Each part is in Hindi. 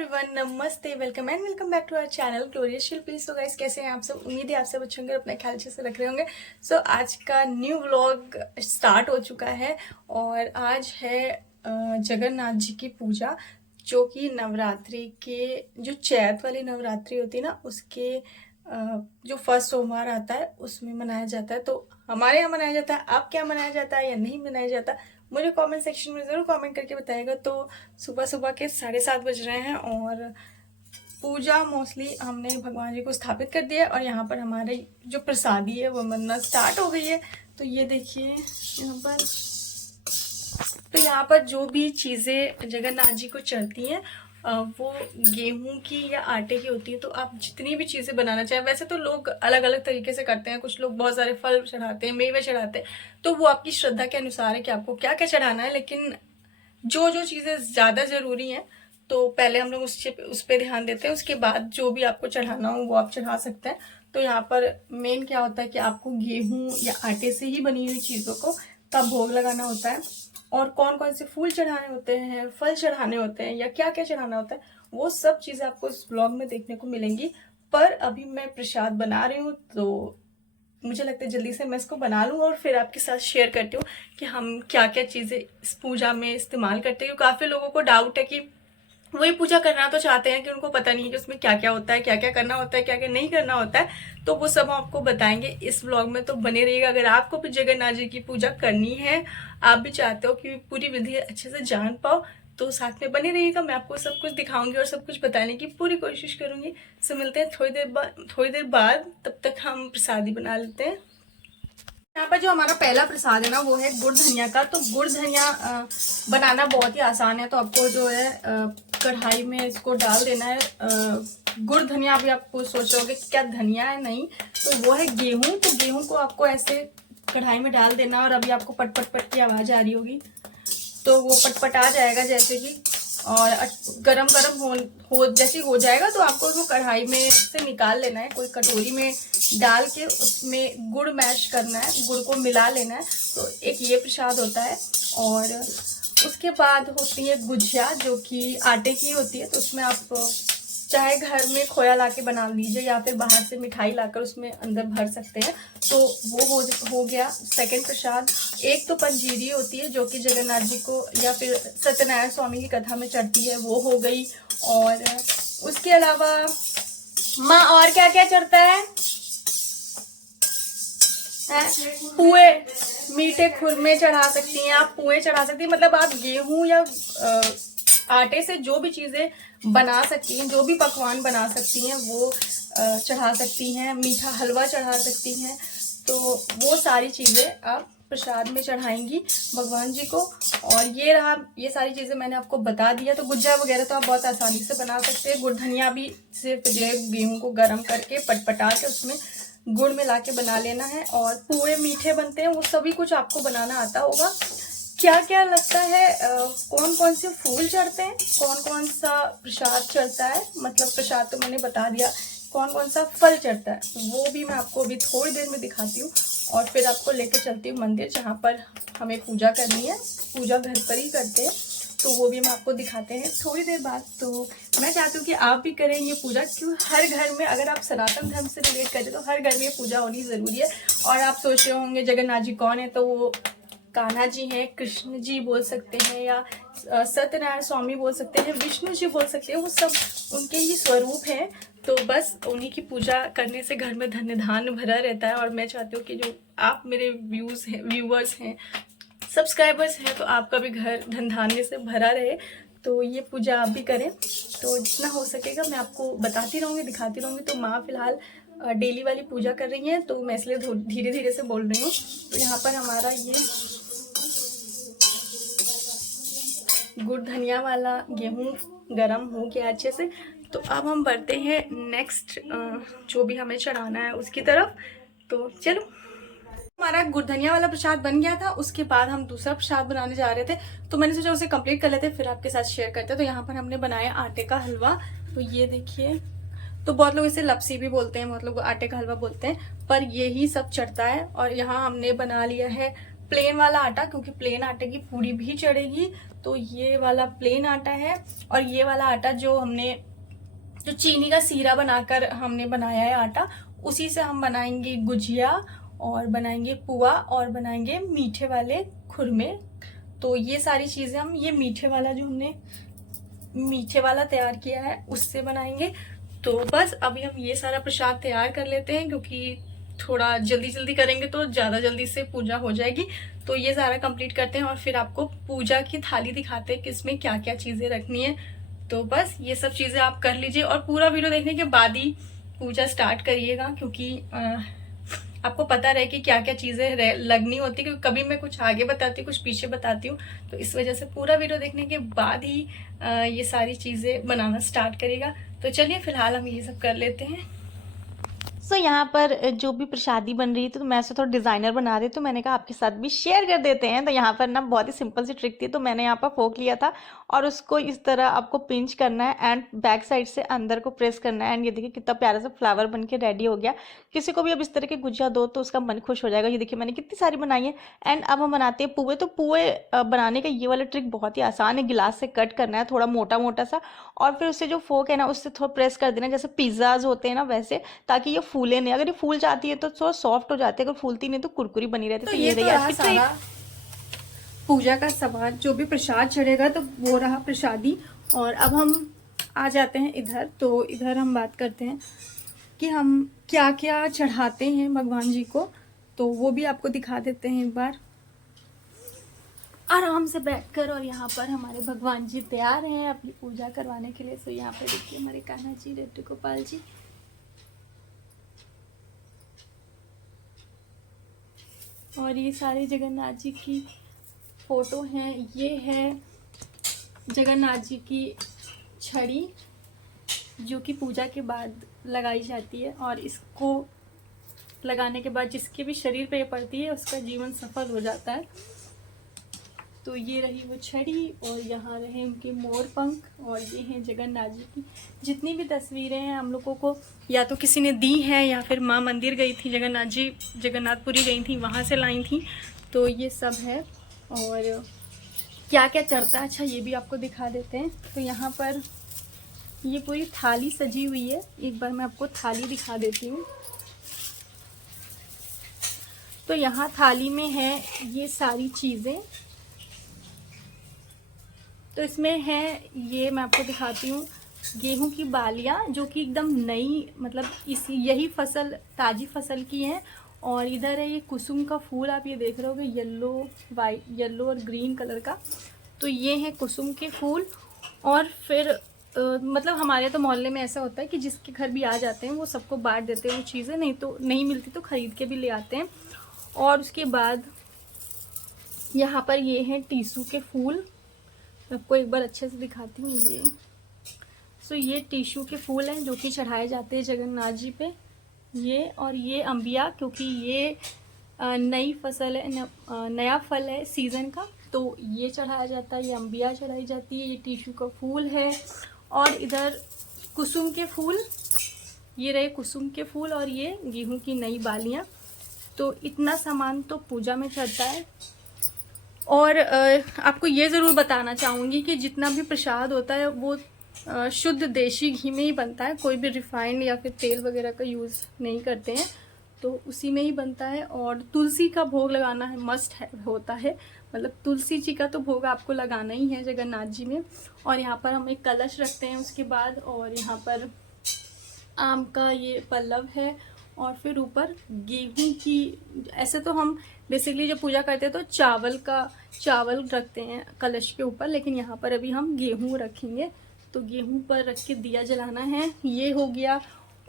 एवरीवन, नमस्ते, welcome back to our channel glorious Shilpi. So guys, कैसे हैं आप सब? उम्मीद है आप सब अच्छे होंगे, अपना ख्याल अच्छे से रख रहे होंगे। सो आज का न्यू व्लॉग स्टार्ट हो चुका है और आज है जगन्नाथ जी की पूजा, जो कि नवरात्रि के जो चैत वाली नवरात्रि होती है ना, उसके जो फर्स्ट सोमवार आता है उसमें मनाया जाता है। तो हमारे यहाँ मनाया जाता है, आप क्या मनाया जाता है या नहीं मनाया जाता, मुझे कमेंट सेक्शन में ज़रूर कमेंट करके बताइएगा। तो सुबह सुबह के 7:30 बज रहे हैं और पूजा मोस्टली हमने भगवान जी को स्थापित कर दिया है और यहाँ पर हमारे जो प्रसादी है वो बनना स्टार्ट हो गई है। तो ये देखिए यहाँ पर, तो यहाँ पर जो भी चीज़ें जगन्नाथ जी को चढ़ती हैं वो गेहूं की या आटे की होती है। तो आप जितनी भी चीज़ें बनाना चाहें, वैसे तो लोग अलग अलग तरीके से करते हैं, कुछ लोग बहुत सारे फल चढ़ाते हैं, मेवे चढ़ाते हैं, तो वो आपकी श्रद्धा के अनुसार है कि आपको क्या क्या चढ़ाना है। लेकिन जो जो चीज़ें ज़्यादा ज़रूरी हैं तो पहले हम लोग उस पर ध्यान देते हैं, उसके बाद जो भी आपको चढ़ाना हो वो आप चढ़ा सकते हैं। तो यहाँ पर मेन क्या होता है कि आपको गेहूं या आटे से ही बनी हुई चीज़ों को का भोग लगाना होता है, और कौन कौन से फूल चढ़ाने होते हैं, फल चढ़ाने होते हैं या क्या क्या चढ़ाना होता है, वो सब चीज़ें आपको इस ब्लॉग में देखने को मिलेंगी। पर अभी मैं प्रसाद बना रही हूँ तो मुझे लगता है जल्दी से मैं इसको बना लूँ और फिर आपके साथ शेयर करती हूँ कि हम क्या क्या चीज़ें इस पूजा में इस्तेमाल करते हैं। काफ़ी लोगों को डाउट है कि वही पूजा करना तो चाहते हैं कि उनको पता नहीं है कि उसमें क्या क्या होता है, क्या क्या करना होता है, क्या क्या नहीं करना होता है। तो वो सब हम आपको बताएंगे इस व्लॉग में, तो बने रहिएगा। अगर आपको भी जगन्नाथ जी की पूजा करनी है, आप भी चाहते हो कि पूरी विधि अच्छे से जान पाओ, तो साथ में बने रहिएगा। मैं आपको सब कुछ दिखाऊंगी और सब कुछ बताने की पूरी कोशिश करूंगी। सो मिलते हैं थोड़ी देर बाद, तब तक हम प्रसादी बना लेते हैं। यहाँ पर जो हमारा पहला प्रसाद है ना, वो है गुड़ धनिया का। तो गुड़ धनिया बनाना बहुत ही आसान है। तो आपको जो है कढ़ाई में इसको डाल देना है। गुड़ धनिया, अभी आपको सोच रहे होगे कि क्या धनिया है, नहीं, तो वो है गेहूं। तो गेहूं को आपको ऐसे कढ़ाई में डाल देना, और अभी आपको पट पट पट की आवाज़ आ रही होगी, तो वो पटपटा जाएगा जैसे कि, और गरम गरम हो जैसे हो जाएगा तो आपको उसको कढ़ाई में से निकाल लेना है। कोई कटोरी में डाल के उसमें गुड़ मैश करना है, गुड़ को मिला लेना है। तो एक ये प्रसाद होता है। और उसके बाद होती है गुजिया, जो कि आटे की होती है। तो उसमें आप चाहे घर में खोया लाके बना लीजिए या फिर बाहर से मिठाई लाकर उसमें अंदर भर सकते हैं। तो वो हो गया सेकंड प्रसाद। एक तो पंजीरी होती है जो कि जगन्नाथ जी को या फिर सत्यनारायण स्वामी की कथा में चढ़ती है, वो हो गई। और उसके अलावा माँ और क्या क्या चढ़ता है? पुए, मीठे खुरमे चढ़ा सकती हैं आप, पुए चढ़ा सकती हैं। मतलब आप गेहूं या आटे से जो भी चीज़ें बना सकती हैं, जो भी पकवान बना सकती हैं, वो चढ़ा सकती हैं। मीठा हलवा चढ़ा सकती हैं। तो वो सारी चीज़ें आप प्रसाद में चढ़ाएंगी भगवान जी को। और ये रहा, ये सारी चीज़ें मैंने आपको बता दिया। तो गुजिया वगैरह तो आप बहुत आसानी से बना सकते हैं। गुड़ धनिया भी सिर्फ जो है गेहूँ को गर्म करके पटपटा के उसमें गुड़ मिला के बना लेना है। और पूरे मीठे बनते हैं, वो सभी कुछ आपको बनाना आता होगा। क्या क्या लगता है, कौन कौन से फूल चढ़ते हैं, कौन कौन सा प्रसाद चढ़ता है, मतलब प्रसाद तो मैंने बता दिया, कौन कौन सा फल चढ़ता है, वो भी मैं आपको अभी थोड़ी देर में दिखाती हूँ। और फिर आपको लेके चलती हूँ मंदिर, जहाँ पर हमें पूजा करनी है। पूजा घर पर ही करते हैं, तो वो भी हम आपको दिखाते हैं थोड़ी देर बाद। तो मैं चाहती हूँ कि आप भी करें ये पूजा, क्यों हर घर में, अगर आप सनातन धर्म से रिलेट करें तो हर घर में पूजा होनी ज़रूरी है। और आप सोच रहे होंगे जगन्नाथ जी कौन है, तो वो कान्हा जी हैं, कृष्ण जी बोल सकते हैं, या सत्यनारायण स्वामी बोल सकते हैं, विष्णु जी बोल सकते हैं, वो सब उनके ही स्वरूप हैं। तो बस उन्हीं की पूजा करने से घर में धन्य धान्य भरा रहता है। और मैं चाहती हूँ कि जो आप मेरे व्यूवर्स हैं, सब्सक्राइबर्स हैं, तो आपका भी घर धन धान्य से भरा रहे। तो ये पूजा आप भी करें। तो जितना हो सकेगा मैं आपको बताती रहूँगी, दिखाती रहूँगी। तो माँ फिलहाल डेली वाली पूजा कर रही हैं, तो मैं इसलिए धीरे धीरे से बोल रही हूँ। तो यहाँ पर हमारा ये गुड़ धनिया वाला गेहूँ गरम हो गया अच्छे से। तो अब हम बढ़ते हैं नेक्स्ट जो भी हमें चढ़ाना है उसकी तरफ। तो चलो, हमारा गुड़ धनिया वाला प्रसाद बन गया था। उसके बाद हम दूसरा प्रसाद बनाने जा रहे थे, तो मैंने सोचा उसे कंप्लीट कर लेते, फिर आपके साथ शेयर करते। तो यहाँ पर हमने बनाया आटे का हलवा। तो ये देखिए, तो बहुत लोग इसे लपसी भी बोलते हैं, बहुत लोग आटे का हलवा बोलते हैं, पर यही सब चढ़ता है। और यहाँ हमने बना लिया है प्लेन वाला आटा, क्योंकि प्लेन आटे की पूड़ी भी चढ़ेगी। तो ये वाला प्लेन आटा है, और ये वाला आटा जो चीनी का सीरा बनाकर हमने बनाया है आटा, उसी से हम बनाएंगे गुजिया, और बनाएंगे पुआ, और बनाएंगे मीठे वाले खुरमे। तो ये सारी चीज़ें हम ये मीठे वाला जो हमने मीठे वाला तैयार किया है उससे बनाएंगे। तो बस अभी हम ये सारा प्रसाद तैयार कर लेते हैं, क्योंकि थोड़ा जल्दी जल्दी करेंगे तो ज़्यादा जल्दी से पूजा हो जाएगी। तो ये सारा कंप्लीट करते हैं और फिर आपको पूजा की थाली दिखाते हैं कि इसमें क्या क्या चीज़ें रखनी है। तो बस ये सब चीज़ें आप कर लीजिए, और पूरा वीडियो देखने के बाद ही पूजा स्टार्ट करिएगा, क्योंकि आपको पता रहे कि क्या क्या चीज़ें लगनी होती है, क्योंकि कभी मैं कुछ आगे बताती हूँ, कुछ पीछे बताती हूँ। तो इस वजह से पूरा वीडियो देखने के बाद ही ये सारी चीज़ें बनाना स्टार्ट करेगा। तो चलिए फिलहाल हम ये सब कर लेते हैं। सो यहाँ पर जो भी प्रसादी बन रही थी, तो मैं ऐसे थोड़ा डिज़ाइनर बना रही, तो मैंने कहा आपके साथ भी शेयर कर देते हैं। तो यहाँ पर ना बहुत ही सिंपल सी ट्रिक थी। तो मैंने यहाँ पर फोक लिया था और उसको इस तरह आपको पिंच करना है एंड बैक साइड से अंदर को प्रेस करना है। एंड ये देखिए कितना प्यारा सा फ्लावर बन के रेडी हो गया। किसी को भी अब इस तरह के गुजिया दो तो उसका मन खुश हो जाएगा। ये देखिए मैंने कितनी सारी बनाई है। एंड अब हम बनाते हैं पुए। तो पुए बनाने का ये वाला ट्रिक बहुत ही आसान है। गिलास से कट करना है थोड़ा मोटा मोटा सा, और फिर उससे जो फोक है ना उससे थोड़ा प्रेस कर देना, जैसे पिज्ज़ाज होते हैं ना वैसे, ताकि ये फूले नहीं। अगर ये फूल जाती है तो थोड़ा सॉफ्ट हो जाती है, अगर फूलती नहीं तो कुरकुरी बनी रहती है। तो तो ये रही आज की सारा ट्रिक। पूजा का सामान, जो भी प्रसाद चढ़ेगा तो वो रहा प्रसादी। और अब हम आ जाते हैं इधर। तो इधर हम बात करते हैं कि हम क्या क्या चढ़ाते हैं भगवान जी को। तो वो भी आपको दिखा देते हैं एक बार आराम से बैठकर। और यहाँ पर हमारे भगवान जी तैयार हैं अपनी पूजा करवाने के लिए। तो यहाँ पर देखिए हमारे कान्हा जी, रेड्डी गोपाल जी। और ये सारे जगन्नाथ जी की फोटो हैं। ये है जगन्नाथ जी की छड़ी, जो कि पूजा के बाद लगाई जाती है, और इसको लगाने के बाद जिसके भी शरीर पे ये पड़ती है उसका जीवन सफल हो जाता है। तो ये रही वो छड़ी, और यहाँ रहे उनके मोर पंख, और ये हैं जगन्नाथ जी की जितनी भी तस्वीरें हैं हम लोगों को या तो किसी ने दी हैं, या फिर माँ मंदिर गई थी, जगन्नाथ जी जगन्नाथपुरी गई थी, वहाँ से लाई थी। तो ये सब है। और क्या क्या चढ़ता है, अच्छा ये भी आपको दिखा देते हैं। तो यहाँ पर ये पूरी थाली सजी हुई है। एक बार मैं आपको थाली दिखा देती हूँ। तो यहाँ थाली में है ये सारी चीज़ें। तो इसमें है, ये मैं आपको दिखाती हूँ, गेहूं की बालियाँ जो कि एकदम नई, मतलब यही फसल ताज़ी फसल की हैं। और इधर है ये कुसुम का फूल, आप ये देख रहे होगे, येलो और ग्रीन कलर का। तो ये है कुसुम के फूल। और फिर मतलब हमारे तो मोहल्ले में ऐसा होता है कि जिसके घर भी आ जाते हैं वो सबको बांट देते हैं वो चीज़ें, नहीं तो नहीं मिलती तो ख़रीद के भी ले आते हैं। और उसके बाद यहाँ पर ये हैं टीसू के फूल, आपको एक बार अच्छे से दिखाती हूँ। ये ये टिश्यू के फूल हैं जो कि चढ़ाए जाते हैं जगन्नाथ जी पे। ये और ये अंबिया, क्योंकि ये नई फसल है, नया फल है सीज़न का, तो ये चढ़ाया जाता है, ये अंबिया चढ़ाई जाती है। ये टिश्यू का फूल है। और इधर कुसुम के फूल, ये रहे कुसुम के फूल, और ये गेहूं की नई बालियाँ। तो इतना सामान तो पूजा में चढ़ता है। और आपको ये ज़रूर बताना चाहूँगी कि जितना भी प्रसाद होता है वो शुद्ध देशी घी में ही बनता है। कोई भी रिफाइंड या फिर तेल वगैरह का यूज़ नहीं करते हैं, तो उसी में ही बनता है। और तुलसी का भोग लगाना है, मस्ट है, होता है, मतलब तुलसी जी का तो भोग आपको लगाना ही है जगन्नाथ जी में। और यहाँ पर हम एक कलश रखते हैं उसके बाद, और यहाँ पर आम का ये पल्लव है, और फिर ऊपर गेहूं की, ऐसे तो हम बेसिकली जब पूजा करते हैं तो चावल रखते हैं कलश के ऊपर, लेकिन यहाँ पर अभी हम गेहूं रखेंगे। तो गेहूं पर रख के दिया जलाना है, ये हो गया।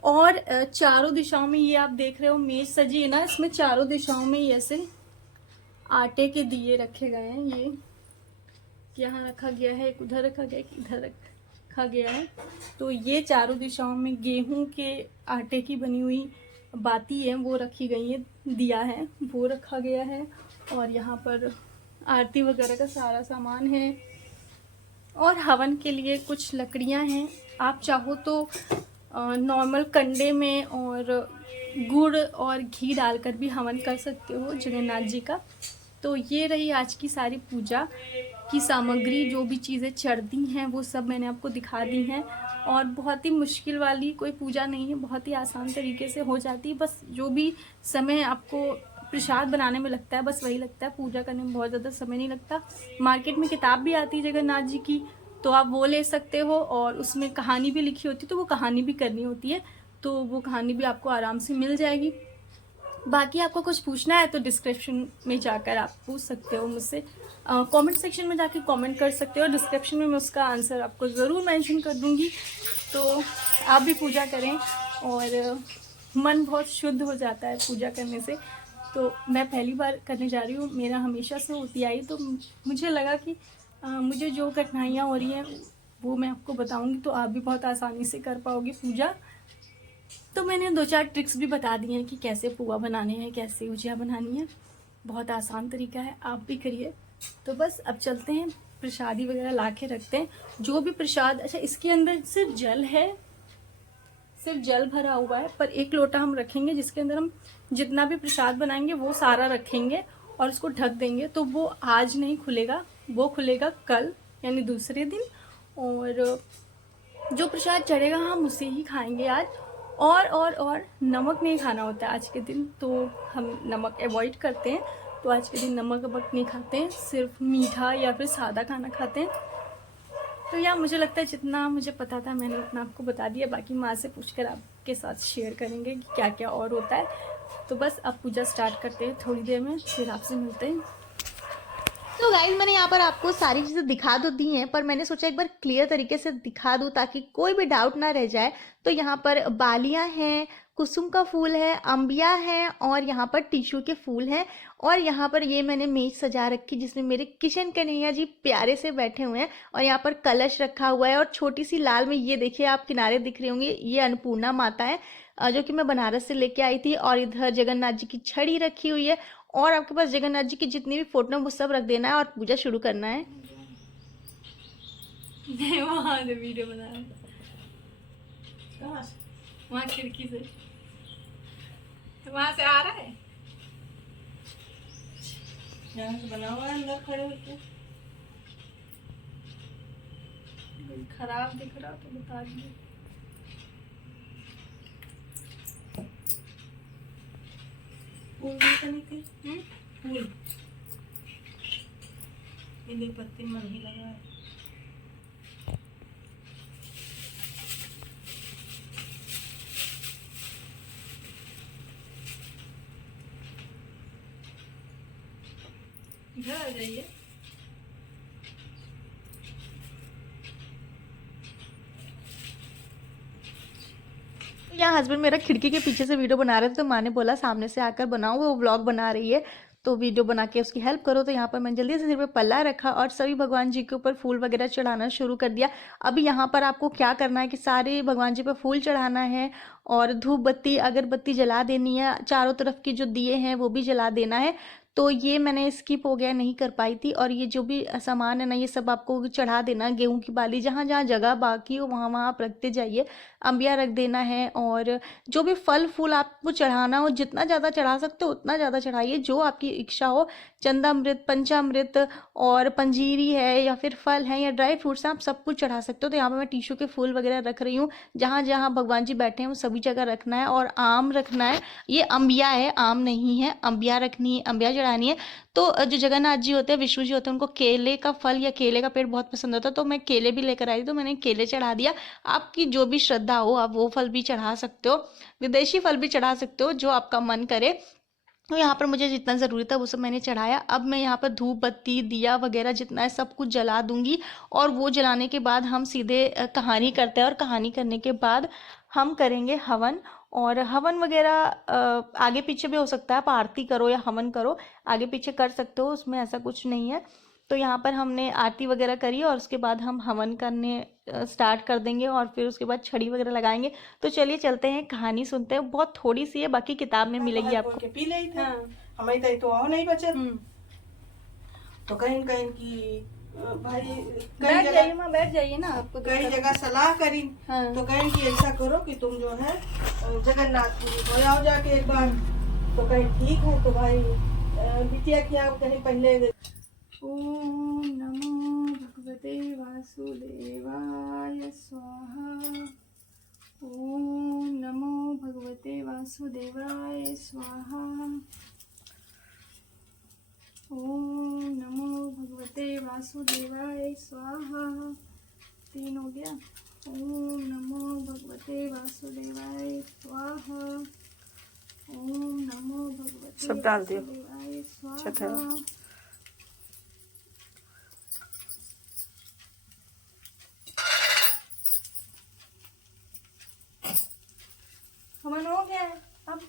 और चारों दिशाओं में ये आप देख रहे हो मेज सजी है ना, इसमें चारों दिशाओं में ऐसे आटे के दिए रखे गए हैं। ये यहाँ रखा गया है, एक उधर रखा गया, एक इधर रखा गया है। तो ये चारों दिशाओं में गेहूं के आटे की बनी हुई बाती है वो रखी गई है, दिया है वो रखा गया है। और यहाँ पर आरती वगैरह का सारा सामान है। और हवन के लिए कुछ लकड़ियाँ हैं, आप चाहो तो नॉर्मल कंडे में और गुड़ और घी डालकर भी हवन कर सकते हो जगन्नाथ जी का। तो ये रही आज की सारी पूजा की सामग्री, जो भी चीज़ें चढ़ती हैं वो सब मैंने आपको दिखा दी हैं। और बहुत ही मुश्किल वाली कोई पूजा नहीं है, बहुत ही आसान तरीके से हो जाती है। बस जो भी समय आपको प्रसाद बनाने में लगता है, बस वही लगता है, पूजा करने में बहुत ज़्यादा समय नहीं लगता। मार्केट में किताब भी आती है जगन्नाथ जी की, तो आप वो ले सकते हो, और उसमें कहानी भी लिखी होती है, तो वो कहानी भी करनी होती है, तो वो कहानी भी आपको आराम से मिल जाएगी। बाकी आपको कुछ पूछना है तो डिस्क्रिप्शन में जाकर आप पूछ सकते हो मुझसे, कमेंट सेक्शन में जाके कमेंट कर सकते हो, डिस्क्रिप्शन में मैं उसका आंसर आपको ज़रूर मेंशन कर दूंगी। तो आप भी पूजा करें, और मन बहुत शुद्ध हो जाता है पूजा करने से। तो मैं पहली बार करने जा रही हूँ, मेरा हमेशा से होती आई, तो मुझे लगा कि मुझे जो कठिनाइयाँ हो रही हैं वो मैं आपको बताऊँगी, तो आप भी बहुत आसानी से कर पाओगे पूजा। तो मैंने 2-4 ट्रिक्स भी बता दी हैं कि कैसे पुआ बनाने हैं, कैसे गुजिया बनानी है। बहुत आसान तरीका है, आप भी करिए। तो बस अब चलते हैं, प्रसादी वगैरह ला के रखते हैं। जो भी प्रसाद, अच्छा इसके अंदर सिर्फ जल है, सिर्फ जल भरा हुआ है, पर 1 लोटा हम रखेंगे जिसके अंदर हम जितना भी प्रसाद बनाएंगे वो सारा रखेंगे और उसको ढक देंगे। तो वो आज नहीं खुलेगा, वो खुलेगा कल यानी दूसरे दिन। और जो प्रसाद चढ़ेगा हम उसे ही खाएंगे आज। और नमक नहीं खाना होता है आज के दिन, तो हम नमक अवॉइड करते हैं। तो आज के दिन नमक नहीं खाते हैं, सिर्फ मीठा या फिर सादा खाना खाते हैं। तो यार मुझे लगता है जितना मुझे पता था मैंने उतना आपको बता दिया, बाकी माँ से पूछकर आपके साथ शेयर करेंगे कि क्या क्या और होता है। तो बस अब पूजा स्टार्ट करते हैं थोड़ी देर में, फिर आपसे मिलते हैं। तो गाइज मैंने यहाँ पर आपको सारी चीज़ें दिखा तो दी हैं, पर मैंने सोचा एक बार क्लियर तरीके से दिखा दूँ ताकि कोई भी डाउट ना रह जाए। तो यहाँ पर बालियाँ हैं, कुसुम का फूल है, अम्बिया है, और यहाँ पर टिश्यू के फूल हैं। और यहाँ पर ये मैंने मेज सजा रखी जिसमें मेरे किशन कन्हैया जी प्यारे से बैठे हुए हैं, और यहाँ पर कलश रखा हुआ है। और छोटी सी लाल में ये देखिए आप किनारे दिख रही होंगी, ये अन्नपूर्णा माता है जो कि मैं बनारस से लेके आई थी। और इधर जगन्नाथ जी की छड़ी रखी हुई है, और आपके पास जगन्नाथ जी की जितनी भी फोटो है वो सब रख देना है और पूजा शुरू करना है। वहाँ से वीडियो बना रहा है, वहाँ खिड़की से, वहाँ से आ रहा है, यहाँ से बना हुआ है अंदर खड़े होके। खराब दिख रहा तो बता दीजिए। फूल भी नहीं थे, फूल इन्हीं पत्ती मन ही लगा है। इधर आ जाइए। यहाँ हस्बैंड मेरा खिड़की के पीछे से वीडियो बना रहे थे, तो माँ ने बोला सामने से आकर बनाओ, वो व्लॉग बना रही है तो वीडियो बना के उसकी हेल्प करो। तो यहाँ पर मैंने जल्दी से सिर पे पल्ला रखा और सभी भगवान जी के ऊपर फूल वगैरह चढ़ाना शुरू कर दिया। अभी यहाँ पर आपको क्या करना है कि सारे भगवान जी पर फूल चढ़ाना है और धूप बत्ती अगरबत्ती जला देनी है, चारों तरफ की जो दिए हैं वो भी जला देना है। तो ये मैंने स्किप हो गया, नहीं कर पाई थी। और ये जो भी सामान है ना ये सब आपको चढ़ा देना, गेहूं की बाली जहाँ जहाँ जगह बाकी हो वहाँ वहाँ आप रखते जाइए, अंबिया रख देना है। और जो भी फल फूल आपको चढ़ाना हो जितना ज़्यादा चढ़ा सकते हो उतना ज़्यादा चढ़ाइए, जो आपकी इच्छा हो। चंदामृत, पंचामृत और पंजीरी है या फिर फल है या ड्राई फ्रूट्स हैं, आप सब कुछ चढ़ा सकते हो। तो यहाँ पर मैं टिश्यू के फूल वगैरह रख रही हूँ, जहाँ जहाँ भगवान जी बैठे हैं वो सभी जगह रखना है। और आम रखना है, ये अंबिया है, आम नहीं है, अंबिया रखनी है, अंबिया चढ़ानी है। तो जो जगन्नाथ जी होते हैं, विष्णु जी होते हैं, उनको केले का फल या केले का पेड़ बहुत पसंद होता है, तो मैं केले भी लेकर आई थी, तो मैंने केले चढ़ा दिया। आपकी जो भी श्रद्धा हो आप वो फल भी चढ़ा सकते हो, विदेशी फल भी चढ़ा सकते हो, जो आपका मन करे। तो यहाँ पर मुझे जितना ज़रूरी था वो सब मैंने चढ़ाया। अब मैं यहाँ पर धूप बत्ती दिया वगैरह जितना है सब कुछ जला दूंगी, और वो जलाने के बाद हम सीधे कहानी करते हैं, और कहानी करने के बाद हम करेंगे हवन। और हवन वगैरह आगे पीछे भी हो सकता है, आप आरती करो या हवन करो, आगे पीछे कर सकते हो, उसमें ऐसा कुछ नहीं है। तो यहाँ पर हमने आरती वगैरह करी और उसके बाद हम हवन करने स्टार्ट कर देंगे, और फिर उसके बाद छड़ी वगैरह लगाएंगे। तो चलिए चलते हैं, कहानी सुनते हैं, बहुत थोड़ी सी है, बाकी किताब में मिलेगी आपको। पी ली थी हाँ। हमारी तो आओ नहीं बचे। तो कहीं कहीं की भाई बैठ जाइए माँ, बैठ जाइए ना, आपको कई जगह सलाह करी। हाँ। तो कहीं की ऐसा करो कि तुम जो है जगन्नाथ हो जाओ जाके एक बार। तो कहीं ठीक है, तो भाई बिटिया की आप कहीं पहले ओम नमो भगवते वासुदेवाय स्वाहा। ओम नमो भगवते वासुदेवाय स्वाहा। ओम नमो भगवते वासुदेवाय स्वाहा। 3 हो गया। ओम नमो भगवते वासुदेवाय स्वाहा। ओम नमो भगवते सब डाल दियो। वासुदेवाय अच्छा स्वाहा। हवन हो गया है अब।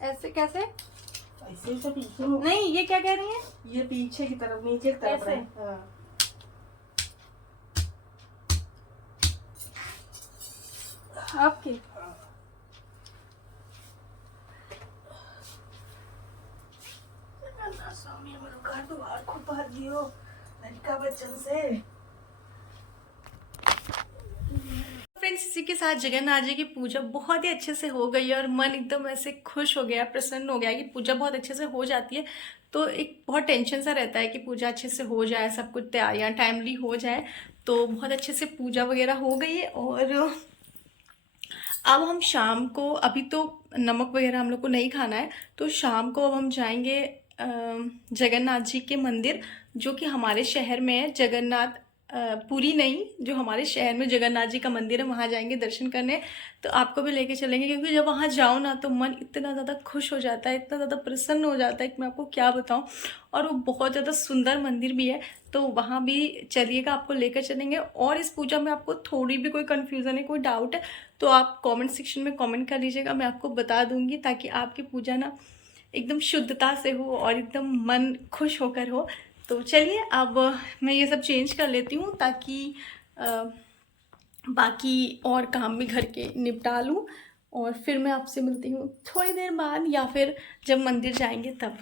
ऐसे कैसे? ऐसे ही तो पीछे हो। नहीं, ये क्या कह रही है? ये पीछे की तरफ, नीचे की तरफ ऐसे? है। हाँ। आपके स्वामी हमारे घर द्वार को भर दियो लड़का बच्चन से। फ्रेंड्स, इसी के साथ जगन्नाथ जी की पूजा बहुत ही अच्छे से हो गई है और मन एकदम ऐसे खुश हो गया, प्रसन्न हो गया कि पूजा बहुत अच्छे से हो जाती है। तो एक बहुत टेंशन सा रहता है कि पूजा अच्छे से हो जाए, सब कुछ तैयारियां टाइमली हो जाए। तो बहुत अच्छे से पूजा वगैरह हो गई है। और अब हम शाम को, अभी तो नमक वगैरह हम लोग को नहीं खाना है, तो शाम को अब हम जाएंगे जगन्नाथ जी के मंदिर, जो कि हमारे शहर में है। जगन्नाथ पुरी नहीं, जो हमारे शहर में जगन्नाथ जी का मंदिर है, वहाँ जाएंगे दर्शन करने। तो आपको भी लेके चलेंगे, क्योंकि जब वहाँ जाओ ना तो मन इतना ज़्यादा खुश हो जाता है, इतना ज़्यादा प्रसन्न हो जाता है कि मैं आपको क्या बताऊँ। और वो बहुत ज़्यादा सुंदर मंदिर भी है, तो वहाँ भी चलिएगा, आपको लेकर चलेंगे। और इस पूजा में आपको थोड़ी भी कोई कन्फ्यूज़न है, कोई डाउट है, तो आप कमेंट सेक्शन में कमेंट कर लीजिएगा, मैं आपको बता दूँगी, ताकि आपकी पूजा ना एकदम शुद्धता से हो और एकदम मन खुश होकर हो। तो चलिए अब मैं ये सब चेंज कर लेती हूँ, ताकि बाकी और काम भी घर के निपटा लूँ। और फिर मैं आपसे मिलती हूँ थोड़ी देर बाद, या फिर जब मंदिर जाएंगे तब।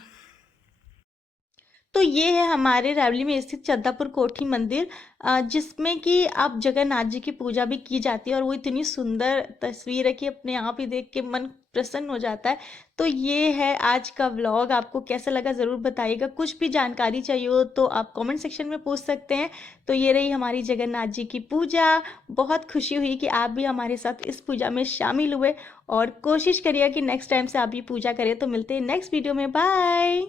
तो ये है हमारे रावली में स्थित चद्दापुर कोठी मंदिर, जिसमें कि आप जगन्नाथ जी की पूजा भी की जाती है। और वो इतनी सुंदर तस्वीर है कि अपने आप ही देख के मन प्रसन्न हो जाता है। तो ये है आज का व्लॉग। आपको कैसा लगा ज़रूर बताइएगा। कुछ भी जानकारी चाहिए हो तो आप कमेंट सेक्शन में पूछ सकते हैं। तो ये रही हमारी जगन्नाथ जी की पूजा। बहुत खुशी हुई कि आप भी हमारे साथ इस पूजा में शामिल हुए, और कोशिश करिए कि नेक्स्ट टाइम से आप ये पूजा करें। तो मिलते हैं नेक्स्ट वीडियो में। बाय।